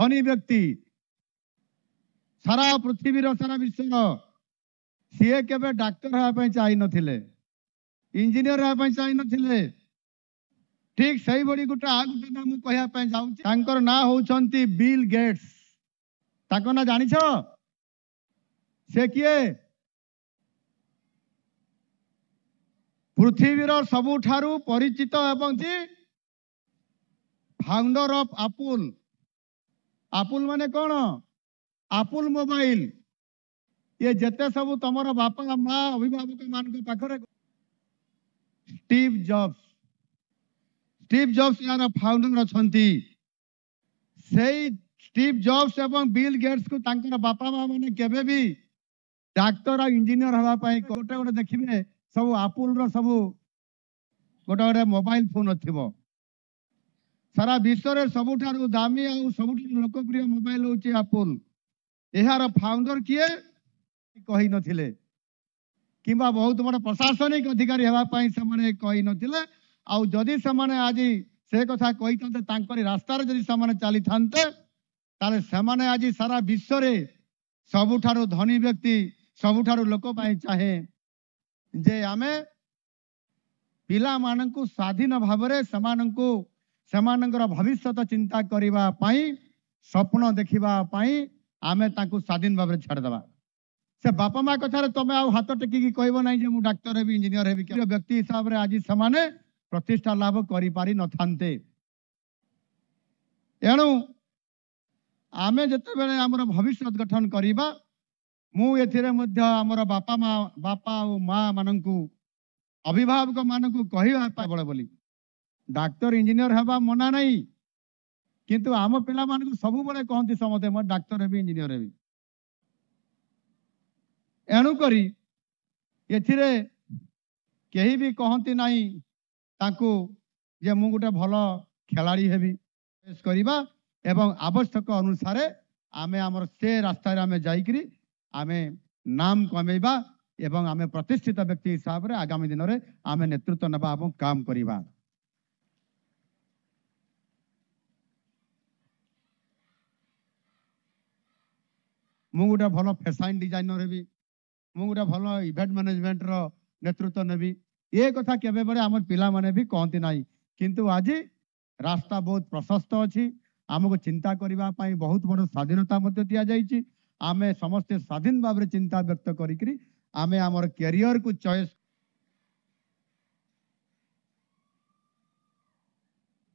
धनी व्यक्ति सारा पृथ्वी सारा विश्व सी केबे डाक्टर होगा चाही नथिले इंजीनियर होगा चाही नथिले ठीक सही बड़ी गोटे आ गोटे ना मुझे कहवाई जाऊँ ना होउछंती बिल गेट्स ताको ना जानिछ से किए पृथ्वीर सबुठारु परिचित एवं फाउंडर ऑफ एप्पल एप्पल माने कौन एप्पल मोबाइल ये जेते सब तमर बापा माँ अभिभावक मान पाखरे स्टीव जॉब्स यार फाउंडर अछंती सेई स्टीव जॉब्स एवं बिल गेट्स को तांकर बापा माँ माने केबे भी डाक्टर और इंजीनियर हवा पाई गोटे गोटे देखिबे सब एप्पल रो सब गोटे गोटे मोबाइल फोन अच्छो सारा विश्व रे सबुठारु दामी आ सबुठारु लोकप्रिय मोबाइल होची एप्पल एहार फाउंडर किए कहि नथिले किबा बहुत बड़ प्रशासनिक अधिकारी हेबा पई से माने कहि नथिले आ जदि से माने आज से कथा कहि थांते तांकरी रास्ता रे जदि से माने चली थांते ताले से माने आज सारा विश्व रे सबुठारु धनी व्यक्ति सबुठारु लोक पई चाहे जे आमे पिला मानकु स्वाधीन भावरे समानकु समानकर भविष्यत चिंता करिबा पई स्वप्न देखिबा पई आमे ताकु स्वाधीन भावरे छाड़ देबा से बापा माँ कथार तुम आ हाथ टेकिकी कहब ना मु डाक्तर हेबी इंजीनियर हेबी व्यक्ति हिसाब से आज से प्रतिष्ठा लाभ करि न थांते एणु आमे जेतेबेले हमर भविष्य गठन करिबा मु एथिरे मध्य हमर बापा और माँ मानकु अभिभावक मानकु कहिबा पाबळ बोली डाक्तर इंजीनियर हेबा मना नहीं किंतु आम पिला मानकु सब बेले कहंती समते म डाक्तर हेबी इंजीनियर हेबी एणु करी एथिरे केही भी कहंती नहीं ताकू जे मु गोटे भल खेलाड़ी हेबी करिबा एवं आवश्यक अनुसार आमे हमर से रास्ता रे आमे जाईकरी आमे नाम कमेबा एवं आमे प्रतिष्ठित व्यक्ति हिसाब रे आगामी दिन रे आमे नेतृत्व नबा एवं काम करिबा मु गोटे भल फैशन डिजाइनर हेबी मु गोटे भल इवेंट मैनेजमेंट रो नेतृत्व नेबी ये कथा केबे बड़े आम पिला माने भी कहती नहीं किंतु आज रास्ता बहुत प्रशस्त अच्छी आमको चिंता करबा पई बहुत बड़ स्वाधीनता मध्य दिया जाइछि आमे समस्त स्वाधीन भाव चिंता व्यक्त करी आमे आमर कैरियर को चॉइस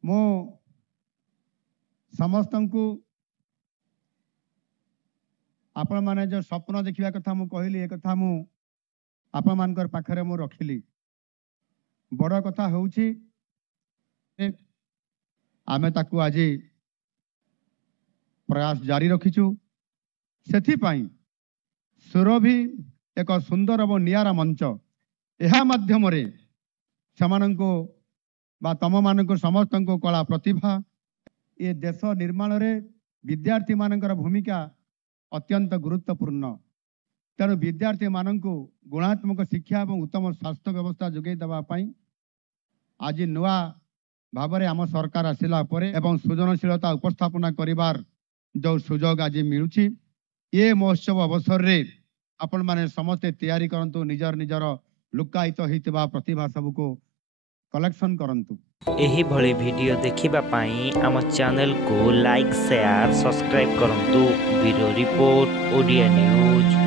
मो समस्त को आपण माने जो स्वप्न देखिया कथा मु कहली ए कथा मु आपण मानकर पाखरे मु रखिली बड़ कथा होउछि आमे ताकू आज प्रयास जारी रखीचु सेथि पाई सुरभि एक सुंदर और नियारा मंच यह माध्यम रे समानंको बा तम मानक समस्त कला प्रतिभा ये देश निर्माण रे विद्यार्थी मानकर भूमिका अत्यंत गुरुत्वपूर्ण तेणु विद्यार्थी मानक गुणात्मक शिक्षा और उत्तम स्वास्थ्य व्यवस्था जोगे देवा पाई आज नुआ भाव में आम सरकार आसिला परे एवं सृजनशीलता उपस्थापना करिवार जो सुजोग आज मिलुछि ये महोत्सव अवसर रे आपण माने समस्ते तैयारी करंतु निजर निजर लुकायित होइतबा प्रतिभा सबको कलेक्शन करंतु एही भली वीडियो देखिबा पाई आम चैनल को लाइक शेयर सब्सक्राइब करंतु ब्यूरो रिपोर्ट ओडिया न्यूज।